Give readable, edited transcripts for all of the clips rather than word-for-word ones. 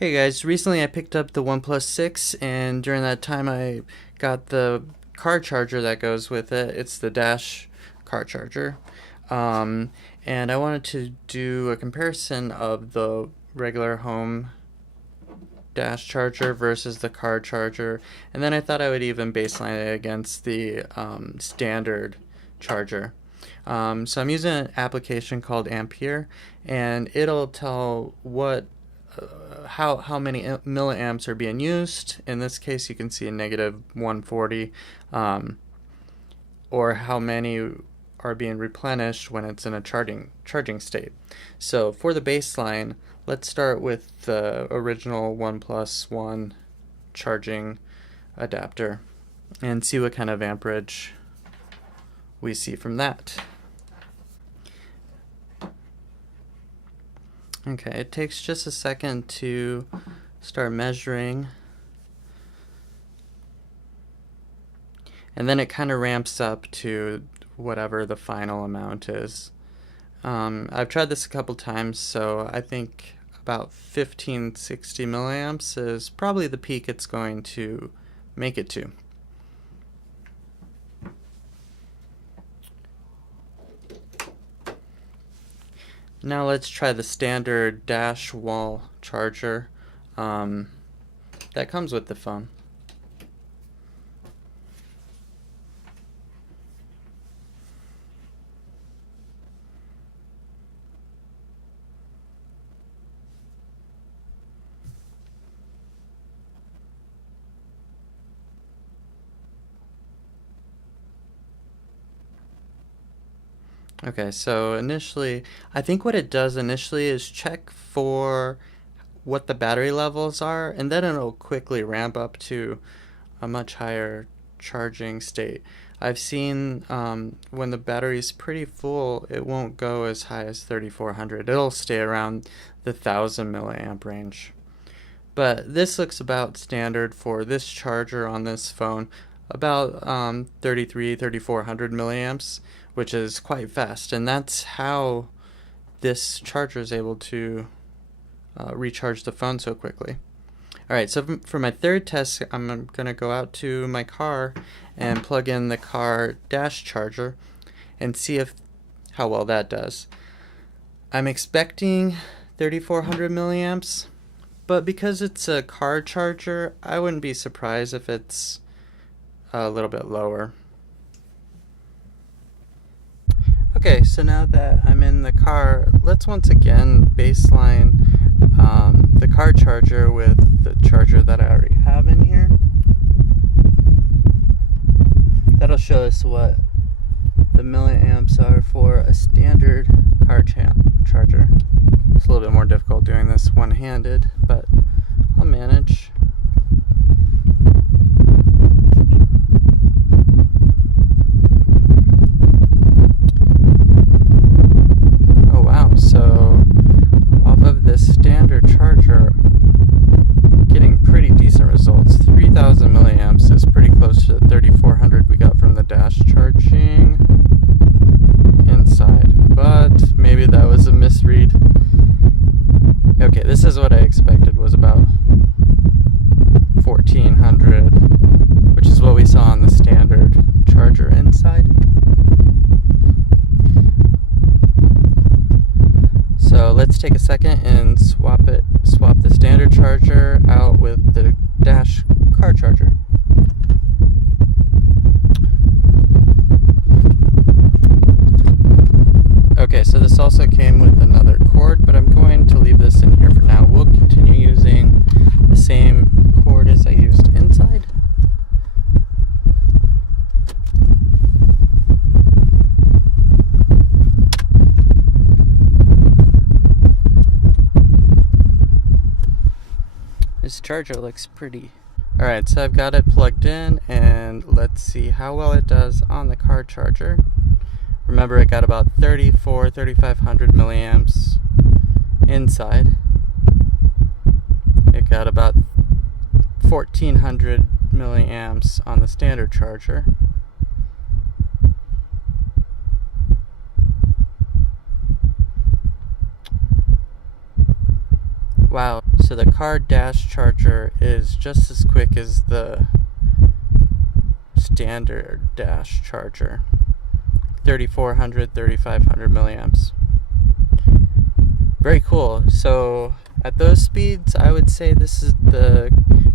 Hey guys, recently I picked up the OnePlus 6 and during that time I got the car charger that goes with it. It's the Dash car charger. Um, and I wanted to do a comparison of the regular home Dash charger versus the car charger. And then I thought I would even baseline it against the standard charger. So I'm using an application called Ampere, and it'll tell what how many milliamps are being used. In this case, you can see a negative 140, or how many are being replenished when it's in a charging state. So for the baseline, let's start with the original OnePlus One charging adapter and see what kind of amperage we see from that. Okay, it takes just a second to start measuring, and then it kind of ramps up to whatever the final amount is. I've tried this a couple times, so I think about 1560 milliamps is probably the peak it's going to make it to. Now let's try the standard Dash wall charger that comes with the phone. Okay, so initially, I think what it does initially is check for what the battery levels are, and then it'll quickly ramp up to a much higher charging state. I've seen when the battery's pretty full, it won't go as high as 3400. It'll stay around the 1000 milliamp range. But this looks about standard for this charger on this phone, about 3400 milliamps, which is quite fast, and that's how this charger is able to recharge the phone so quickly. Alright, so for my third test, I'm going to go out to my car and plug in the car dash charger and see how well that does. I'm expecting 3400 milliamps, but because it's a car charger, I wouldn't be surprised if it's a little bit lower. Okay, so now that I'm in the car, let's once again baseline the car charger with the charger that I already have in here. That'll show us what the milliamps are for a standard car charger. It's a little bit more difficult doing this one-handed, but I'll manage. Oh wow, so off of this standard charger, getting pretty decent results. 3000 milliamps is pretty close to the 3400 we got from the dash charging inside, but maybe that was a misread. Okay, this is what I expected, was about 1400, which is what we saw on the standard charger inside. So let's take a second and swap the standard charger out with the dash car charger. Okay, so this also came with another cord, but I'm going to leave this in here for now. We'll continue using the same cord as I used inside. This charger looks pretty. Alright, so I've got it plugged in, and let's see how well it does on the car charger. Remember, it got about 3500 milliamps inside. It got about 1400 milliamps on the standard charger. Wow, So the car dash charger is just as quick as the standard dash charger. 3400, 3500 milliamps. Very cool. So at those speeds, I would say the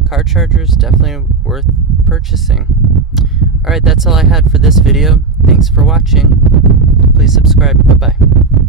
car charger is definitely worth purchasing. Alright, that's all I had for this video. Thanks for watching. Please subscribe. Bye-bye.